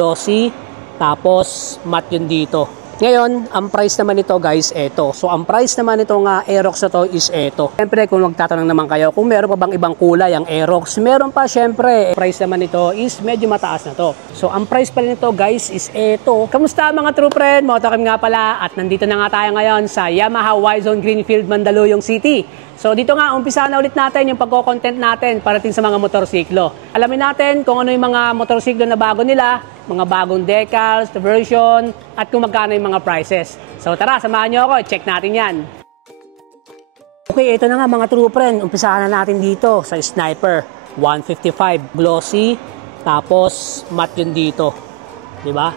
glossy, tapos matte yun dito. Ngayon, ang price naman nito guys, eto. So, ang price naman nitong Aerox na to is eto. Siyempre, kung magtatanong naman kayo, kung meron pa bang ibang kulay ang Aerox, meron pa syempre. Price naman nito is medyo mataas na to. So, ang price pala nito guys is eto. Kamusta mga true friend? Motokim nga pala at nandito na nga tayo ngayon sa Yamaha Y-Zone Greenfield, Mandaluyong City. So, dito nga, umpisa na ulit natin yung pagko-content natin parating sa mga motorsiklo. Alamin natin kung ano yung mga motorsiklo na bago nila, mga bagong decals, version, at kung magkano yung mga prices. So tara, samahan nyo ako, check natin yan. Okay, ito na nga mga true friend, umpisahan na natin dito sa Sniper 155 glossy, tapos matte yun dito, di ba?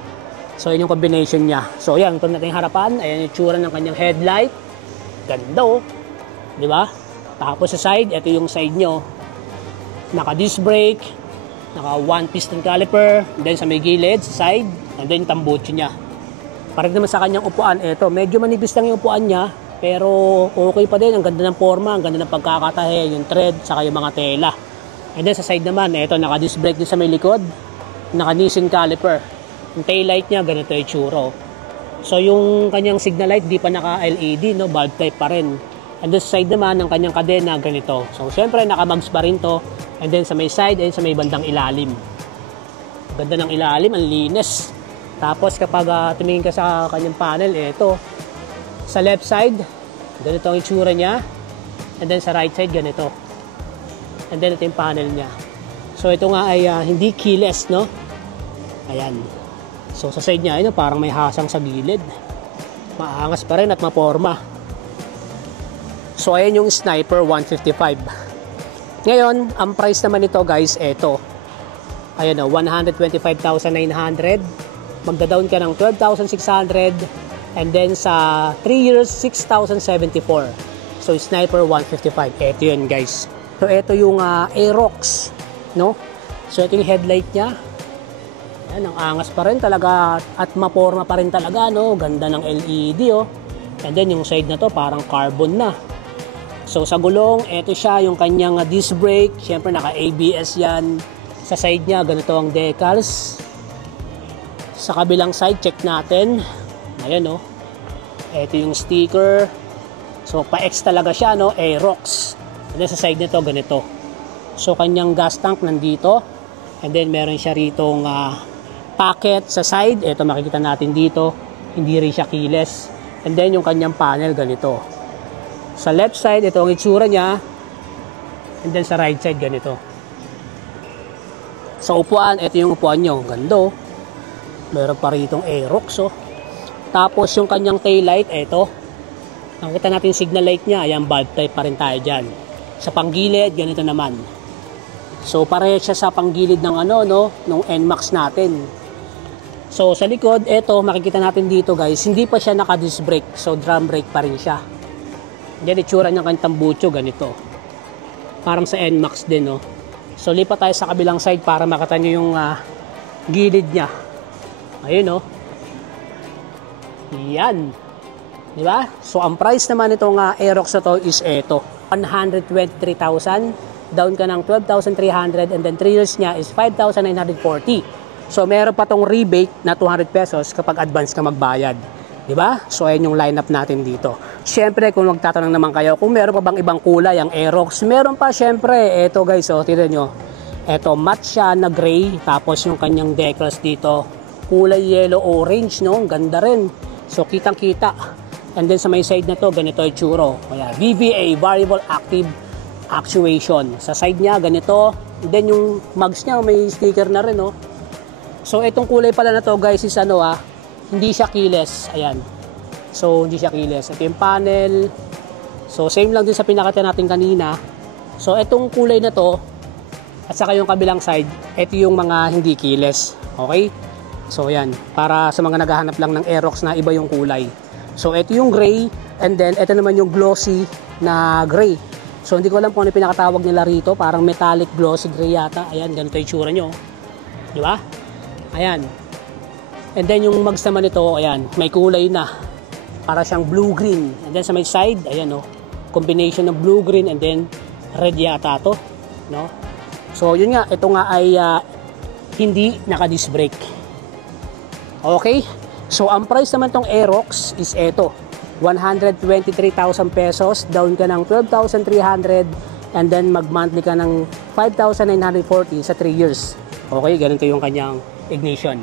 So yun yung combination niya. So yan, ito natin yung harapan, ayan yung tsura ng kanyang headlight, ganda oh, di ba? Tapos sa side, ito yung side nyo, naka disc brake, naka 1 piston caliper, then sa may gilid, sa side, and then tambucho niya. Parang naman sa kanyang upuan, eto, medyo manipis lang yung upuan niya, pero okay pa din, ang ganda ng forma, ang ganda ng pagkakatahe, yung tread, saka yung mga tela. And then sa side naman, eto, naka disc brake din sa may likod, naka Nissin caliper. Yung taillight niya, ganito yung tsura. So yung kanyang signal light, di pa naka LED, no, bulb type pa rin. And then sa side naman, ng kanyang kadena, ganito. So syempre, naka mags pa rin to. And then sa may side, and sa may bandang ilalim. Ganda ng ilalim, ang linis. Tapos kapag tumingin ka sa kanyang panel, ito. Sa left side, ganito ang itsura niya. And then sa right side, ganito. And then ito yung panel niya. So ito nga ay hindi keyless, no? Ayan. So sa side niya, ayun, parang may hasang sa gilid. Maangas pa rin at maporma. So ayan yung Sniper 155. Ngayon, ang price naman nito guys, eto. Ayan o, 125,900. Magda-down ka ng 12,600. And then sa 3 years, 6,074. So, Sniper 155. Eto yun guys. So, eto yung Aerox. No? So, ito yung headlight niya. Ayan, ang angas pa rin talaga. At maporma pa rin talaga, no? Ganda ng LED, oh. And then, yung side na to, parang carbon na. So sa gulong, eto siya yung kanyang disc brake. Siyempre naka ABS yan. Sa side niya, ganito ang decals. Sa kabilang side, check natin. Ayan o. Eto yung sticker. So pa-X talaga siya, no? Aerox. And then sa side nito, ganito. So kanyang gas tank nandito. And then meron siya ritong pocket sa side. Eto makikita natin dito. Hindi rin siya keyless. And then yung kanyang panel, ganito. Sa left side, ito ang itsura niya. And then sa right side, ganito. Sa upuan, ito yung upuan nyo. Gando. Meron pa ritong Aerox, oh. Tapos yung kanyang tail light, ito. Nakita natin signal light niya. Ayan, bulb type pa rin tayo dyan. Sa panggilid, ganito naman. So, pareho siya sa panggilid ng ano, no? Nung NMAX natin. So, sa likod, ito, makikita natin dito, guys. Hindi pa siya naka-disc brake. So, drum brake pa rin siya. Diyan, itsura niyang kanyang tambucho, ganito. Parang sa NMAX din, no? So, lipat tayo sa kabilang side para makita nyo yung gilid niya. Ayun, no? Yan. Diba? So, ang price naman itong Aerox na to is eto. 123,000. Down ka ng 12,300 and then 3 years niya is 5,940. So, meron pa tong rebate na 200 pesos kapag advance ka magbayad. Diba? So, ayan yung lineup natin dito. Siyempre, kung magtatanong naman kayo, kung meron pa bang ibang kulay ang Aerox, meron pa siyempre. Eto guys, oh, tignan nyo. Eto, matte siya na gray. Tapos yung kanyang decals dito, kulay yellow-orange, no? Ganda rin. So, kitang-kita. And then sa may side na to, ganito yung tsuro. Kaya, VVA, Variable Active Actuation. Sa side niya, ganito. And then yung mags niya, may sticker na rin, no? So, itong kulay pala na to, guys, is ano, hindi siya keyless. Ayan. So, hindi siya keyless. Ito yung panel. So, same lang din sa pinakita natin kanina. So, itong kulay na to, at saka yung kabilang side, ito yung mga hindi keyless. Okay? So, ayan. Para sa mga naghahanap lang ng Aerox na iba yung kulay. So, ito yung gray. And then, ito naman yung glossy na gray. So, hindi ko alam kung ano pinakatawag nila rito. Parang metallic glossy gray yata. Ayan, ganito yung tsura nyo. Di ba? Ayan. And then yung mags naman ito, ayan, may kulay na. Para siyang blue-green. And then sa may side, ayan o. Combination ng blue-green and then red yata to. No? So yun nga, ito nga ay hindi naka-disc brake. Okay? So, ang price naman tong Aerox is eto. 123,000 pesos. Down ka ng 12,300 and then mag-monthly ka ng 5,940 sa 3 years. Okay? Ganito yung kanyang ignition.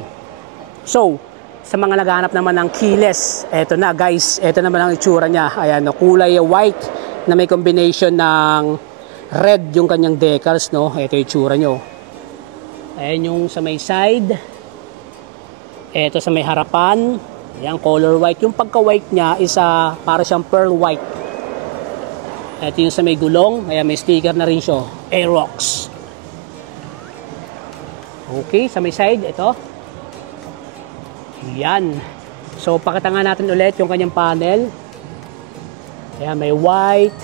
So, sa mga naghahanap naman ng keyless, eto na guys. Eto naman ang itsura niya. Ayan, no, kulay white na may combination ng red yung kanyang decals, no? Ito yung itsura nyo. Ayan yung sa may side. Ito sa may harapan. Ayan, color white. Yung pagka-white niya is para siyang pearl white. Ito yung sa may gulong. Ayan, may sticker na rin siya. Aerox. Okay, sa may side, ito. Ayan. So, pakita nga natin ulit yung kanyang panel. Ayan, may white.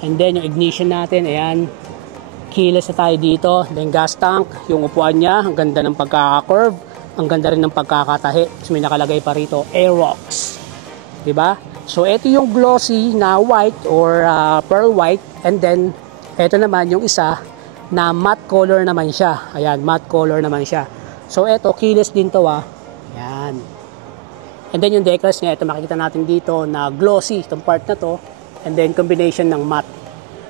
And then, yung ignition natin, ayan. Keyless na tayo dito. Then, gas tank. Yung upuan niya, ang ganda ng pagkaka-curve. Ang ganda rin ng pagkakatahi. So, may nakalagay pa rito, Aerox. Diba? So, ito yung glossy na white or pearl white. And then, ito naman yung isa na matte color naman siya. Ayan, matte color naman siya. So, ito, keyless din to Ayan. And then yung decals niya, ito makikita natin dito na glossy, itong part na to. And then combination ng matte.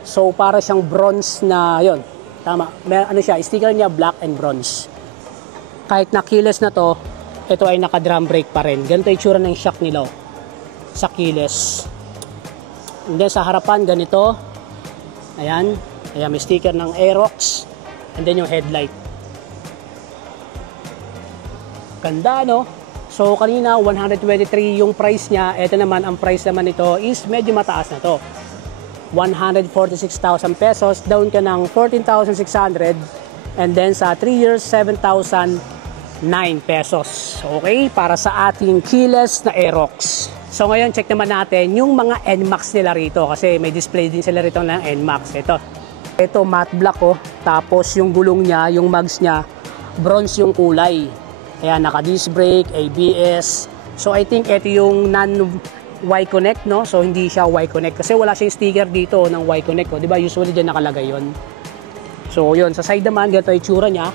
So para siyang bronze na, yon, tama. May, ano siya, sticker niya black and bronze. Kahit na keyless na to, ito ay naka drum brake pa rin. Ganito yung itsura ng shock nila sa keyless. And then sa harapan, ganito. Ayan. Ayan, may sticker ng Aerox. And then yung headlight. Ganda, no? So, kanina, 123 yung price niya. Ito naman, ang price naman nito is medyo mataas na to. 146,000 pesos. Down ka ng 14,600. And then, sa 3 years, 7,009 pesos. Okay? Para sa ating keyless na Aerox. So, ngayon, check naman natin yung mga NMAX nila rito. Kasi may display din sila rito ng NMAX. Ito, matte black, oh. Tapos, yung gulong niya, yung mags niya, bronze yung kulay. Ayan, naka-disc brake, ABS. So, I think ito yung non-Y-Connect, no? So, hindi siya Y-Connect. Kasi wala siyang sticker dito ng Y-Connect, oh. Diba? Usually dyan nakalagay yun. So, yun. Sa side naman, ganito yung tsura niya.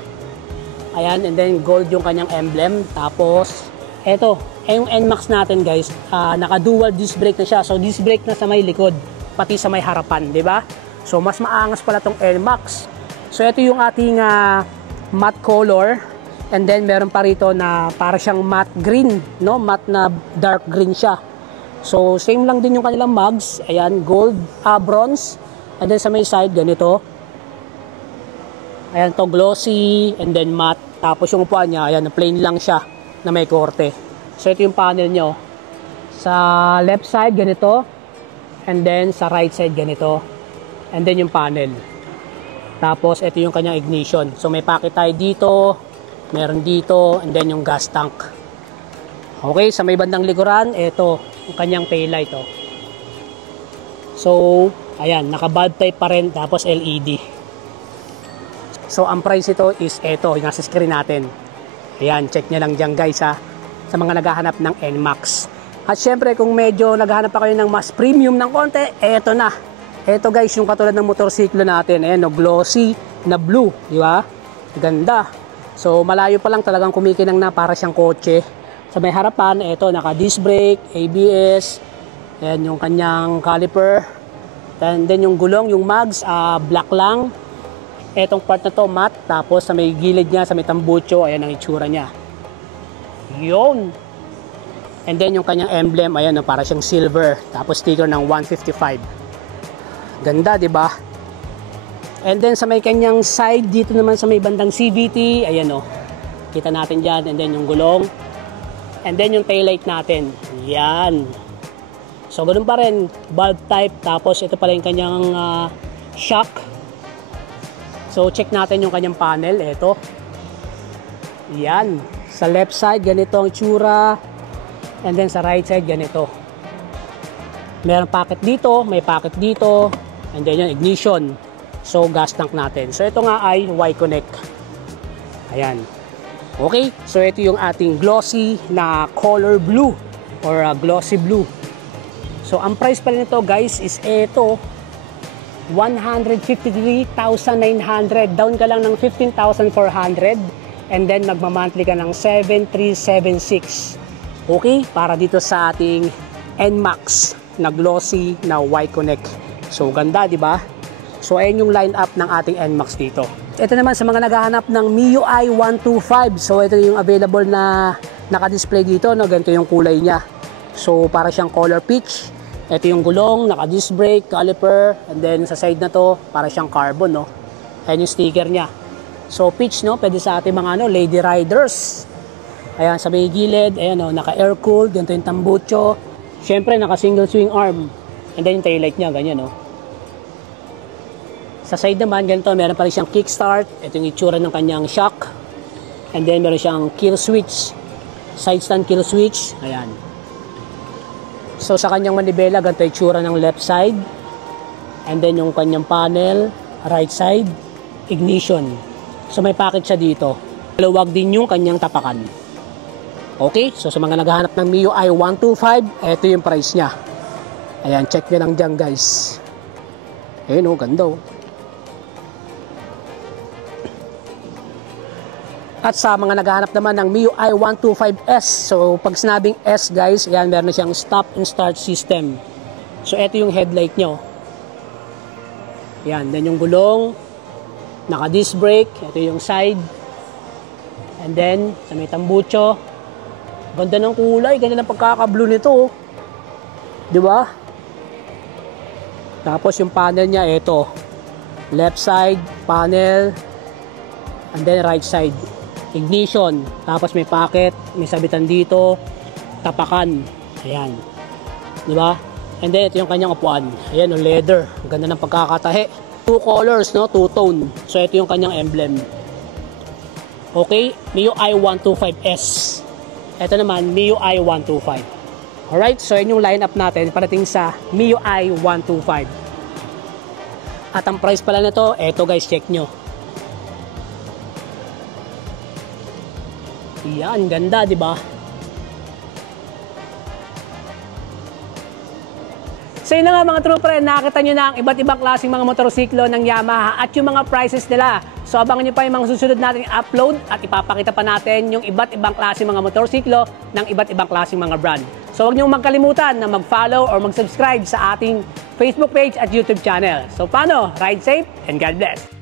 Ayan, and then gold yung kanyang emblem. Tapos, eto. Yung NMAX natin, guys, naka-dual disc brake na siya. So, disc brake na sa may likod, pati sa may harapan, diba? So, mas maangas pala tong NMAX. So, ito yung ating matte color. And then meron pa rito na para siyang matte green, no? Matte na dark green siya. So same lang din yung kanilang mugs. Ayan, gold, bronze. And then sa may side ganito. Ayan to, glossy and then matte. Tapos yung upuan niya, ayan, plain lang siya na may korte. So ito yung panel nyo. Sa left side ganito. And then sa right side ganito. And then yung panel. Tapos ito yung kanyang ignition. So may pocket tayo dito. Meron dito, and then yung gas tank. Okay, sa may bandang likuran, ito, yung kanyang taillight, oh. So, ayan, naka-bulb type pa rin, tapos LED. So, ang price ito is ito, yung nasa screen natin. Ayan, check nyo lang dyan guys, ha, sa mga naghahanap ng NMAX. At syempre, kung medyo naghahanap pa kayo ng mas premium ng konti, eto na. Eto guys, yung katulad ng motorsiklo natin, ayan, no, glossy na blue, di ba? Ganda. So, malayo pa lang talagang kumikinang na para siyang kotse. Sa may harapan, ito, naka-disc brake, ABS, ayan yung kanyang caliper. And then yung gulong, yung mags, black lang. Etong part na to, matte. Tapos sa may gilid niya, sa may tambucho, ayan ang itsura niya. Yun! And then yung kanyang emblem, ayan, no, para siyang silver. Tapos sticker ng 155. Ganda, di ba? And then sa may kanyang side, dito naman sa may bandang CVT, ayan o. Kita natin dyan. And then yung gulong. And then yung taillight natin. Yan. So ganun pa rin. Bulb type. Tapos ito pala yung kanyang shock. So check natin yung kanyang panel. Ito. Yan. Sa left side, ganito ang itsura. And then sa right side, ganito. Meron pocket dito. May pocket dito. And then yung ignition. So, gas tank natin. So, ito nga ay Y-Connect. Ayan. Okay. So, ito yung ating glossy na color blue or glossy blue. So, ang price pala nito guys is ito 153,900. Down ka lang ng 15,400. and then magmamonthly ka ng 7,376. Okay, para dito sa ating NMAX na glossy na Y-Connect. So ganda, di ba? So ayan yung line-up ng ating NMAX dito. Ito naman sa mga naghahanap ng MIUI 125. So ito yung available na naka-display dito, no? Ganito yung kulay niya. So para siyang color peach. Ito yung gulong, naka-disc brake, caliper, and then sa side na to, para siyang carbon, no? Ayan yung sticker niya. So peach, no? Pwede sa ating mga lady riders. Ayan, sa may gilid, ayan, no? Naka-air-cooled, ganito yung tambucho. Siyempre, naka-single swing arm. And then yung taillight niya, ganyan, no? Sa side naman, ganito, meron pa rin siyang kickstart. Ito yung itsura ng kanyang shock. And then meron siyang kill switch. Side stand kill switch. Ayan. So sa kanyang manibela, ganito yung itsura ng left side. And then yung kanyang panel, right side, ignition. So may packet siya dito. Maluwag din yung kanyang tapakan. Okay, so sa mga naghahanap ng MIUI 125, ito yung price niya. Ayan, check nyo lang dyan guys. Ayun, oh, ganda oh. At sa mga naghahanap naman ng MIUI 125S, so pag sinabing S guys, yan, meron na siyang stop and start system. So ito yung headlight nyo. Yan, then yung gulong, naka-disc brake, ito yung side. And then, sa may tambucho, ganda ng kulay, ganda ng pagkaka-blue nito. Oh. Di ba? Tapos yung panel niya, ito. Left side, panel, and then right side. Ignition, tapos may pocket, may sabitan dito, tapakan. Ayan. Di ba? And then ito yung kanyang upuan. Ayan, yung leather. Ang ganda ng pagkakatahi. Two colors, no? Two tone. So ito yung kanyang emblem. Okay, MIUI 125S. Ito naman, MIUI 125. Alright, so yun yung lineup natin parating sa MIUI 125. At ang price pala nito, eto guys, check nyo. Yan, ganda, di ba? So yun na nga mga trooper, nakita nyo na ang iba't ibang klaseng mga motorsiklo ng Yamaha at yung mga prices nila. So abangan nyo pa yung mga susunod nating upload at ipapakita pa natin yung iba't ibang klaseng mga motorsiklo ng iba't ibang klaseng mga brand. So huwag nyo magkalimutan na mag-follow or mag-subscribe sa ating Facebook page at YouTube channel. So paano? Ride safe and God bless!